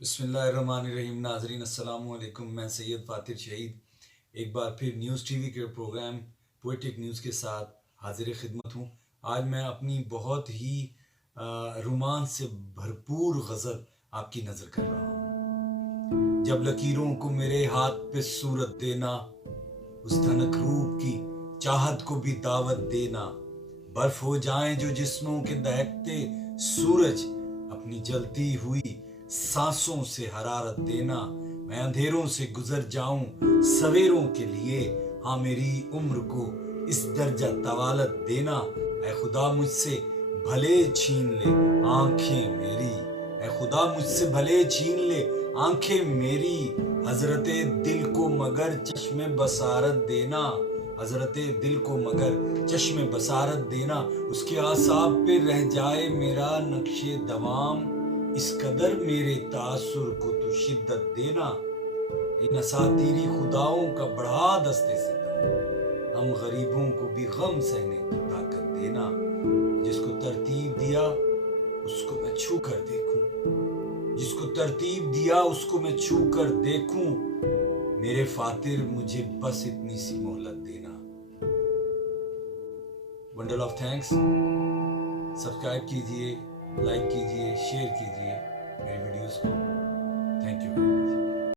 بسم اللہ الرحمن الرحیم. ناظرین السلام علیکم. میں سید فاتر شہید ایک بار پھر نیوز ٹی وی کے پروگرام پوئٹک نیوز کے ساتھ حاضر خدمت ہوں. آج میں اپنی بہت ہی رومانس سے بھرپور غزل آپ کی نظر کر رہا ہوں. جب لکیروں کو میرے ہاتھ پہ صورت دینا، اس دھنک روپ کی چاہت کو بھی دعوت دینا، برف ہو جائیں جو جسموں کے دہکتے سورج، اپنی جلتی ہوئی سانسوں سے حرارت دینا. میں اندھیروں سے گزر جاؤں سویروں کے لیے، ہاں میری عمر کو اس درجہ طوالت دینا. اے خدا مجھ سے بھلے چھین لے آنکھیں میری، اے خدا مجھ سے بھلے چھین لے آنکھیں میری، حضرت دل کو مگر چشم بصارت دینا، حضرت دل کو مگر چشم بصارت دینا. اس کے اعصاب پہ رہ جائے میرا نقش دوام، اس قدر میرے تاثر کو تو شدت دینا. ان اساطیری خداؤں کا بڑھا دست ستم، ہم غریبوں کو بھی غم سہنے کی طاقت دینا. جس کو ترتیب دیا اس کو میں چھو کر دیکھوں، جس کو ترتیب دیا اس کو میں چھو کر دیکھوں، میرے فاتر مجھے بس اتنی سی مہلت دینا. Bundle of thanks. سبسکرائب کیجئے، لائک کیجئے، شیئر کیجئے میری ویڈیوز کو. Thank you very much.